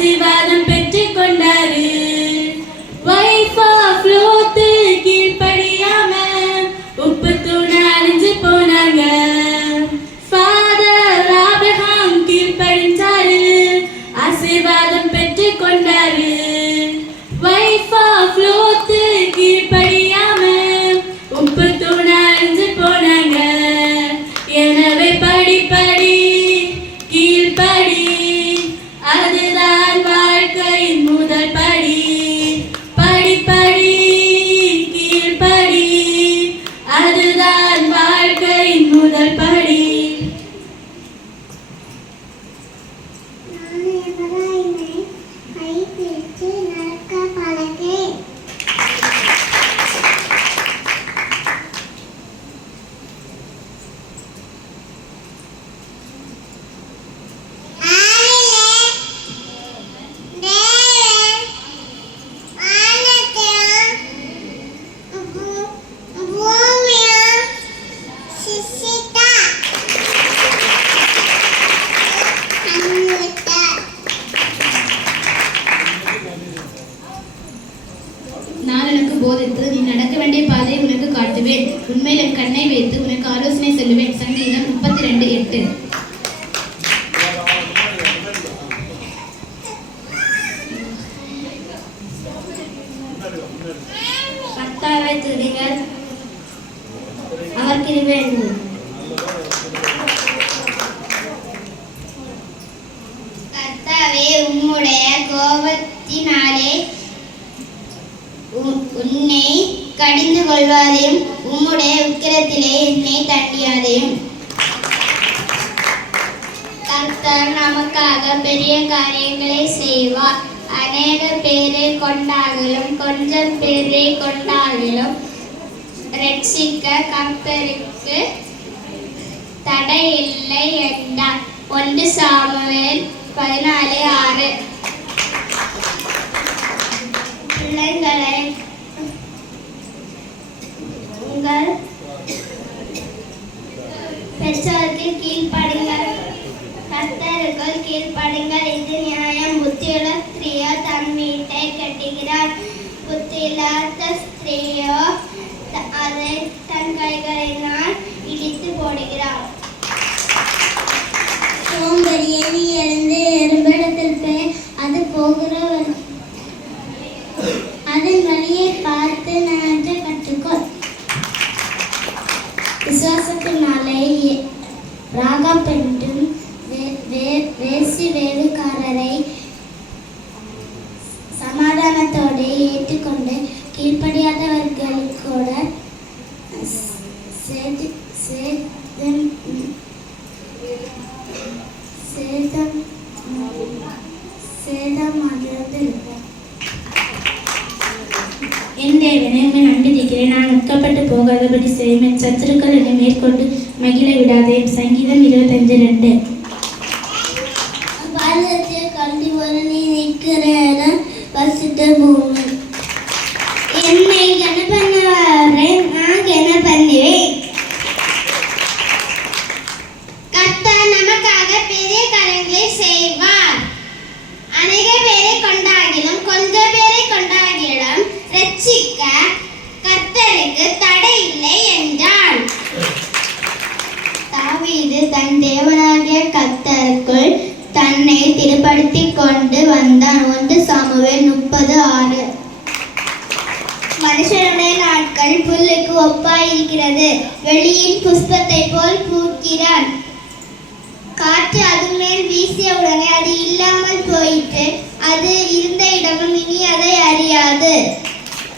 ஆசீர்வாதம் பெற்றுக் கொண்டாரு. வைஃப் ஆஃப் லோத்து கீழ்ப்படியாம உப்பு தூண அழிஞ்சு போனாங்க. ஃபாதர் ஆபிரகாம் கீழ்ப்படிஞ்சாரு, ஆசீர்வாதம் பெற்றுக் கொண்டாரு. வைஃப் ஆஃப் லோத்து கீழ்ப்படியாம உப்பு தூண அழிஞ்சு போனாங்க. எனவே படி படி கீழ்ப்படி, அதுதான் வாழ்க்கையின் முதல் படி. படி படி கீழ்ப்படி, அதுதான் வாழ்க்கையின் முதல் படி. நான் உனக்கு போதித்து நீ நடக்க வேண்டிய பாதையை உனக்கு காட்டுவேன். உண்மையில் என் கண்ணை வைத்து உனக்கு ஆலோசனை சொல்லுவேன். சங்கீதம் 32:8. கர்த்தாவை துதிங்கள், அவர் கிருபை என்றும். கர்த்தாவே, உம்முடைய கோபத்தினாலே உன்னை கடிந்து கொள்வாதையும் உம்முடைய உக்கிரத்திலே என்னை தண்டியாதையும். கர்த்தர் நமக்காக பெரிய காரியங்களை செய்வார். அநேக பேரை கொண்டாகலும் கொஞ்சம் பேரை கொண்டாகலும் ரட்சிக்க கர்த்தருக்கு தடை இல்லை என்றார். 1 சாமுவேல் 14:6. பிள்ளைகளை உங்கள் பெற்றோருக்கு கீழ்ப்படுங்கள், கர்த்தருக்குள் கீழ்ப்படுங்கள். இது நியாயம். புத்தியுள்ள ஸ்திரீயோ தன் வீட்டை கட்டுகிறார், புத்தியில்லாத ஸ்திரீயோ அதை தன் கைகளினால் இடித்து போடுகிறார். சோம்பேறியை நீ எழுந்து எறும்பிடத்தில் போய் அது போகிற அதன் வழியை பார்த்து நன்றாக கற்றுக்கொள். விசுவாசத்தினாலே ராகாப் என்றும் வேசி வேவுக்காரரை சமாதானத்தோடு ஏற்றுக்கொண்டு கீழ்ப்படியாதவர்களுக்கூட சேதமாகிறது. என் தேவனே, உம்மை நம்பியிருக்கிறேன். நான் உட்கப்பட்டு போகாதபடி செய்யும். என் சத்துருக்கள் என்னை மேற்கொண்டு மகிழ விடாதேன். சங்கீதம் 25:2. பாரதத்தில் கல்வி ஒரு நீ நிற்கிற இடம் பசுத்த பூமி. என்னை கனப்பண்ணவரை நான் கன பண்ணுவேன். கர்த்தர் நமக்காக பெரிய காரியங்களை செய்வார். அநேக பேரை கொண்டாகிலும் கொஞ்சம் பேரை கொண்டாகிலும் ரட்சிக்க கர்த்தருக்கு தடை இல்லை என்றான். தாவீது தன் தேவனாகிய கர்த்தருக்குள் தன்னை திருப்படுத்திக் கொண்டு வந்தான். 1 சாமுவேல் 30:6. மனுஷனுடைய நாட்கள் புல்லுக்கு ஒப்பாயிருக்கிறது, வெளியின் புஷ்பத்தை போல் பூக்கிறான். காற்று அது மேல் வீசிய உடனே அது இல்லாமல் போயிற்று, அது இருந்த இடமும் இனி அதை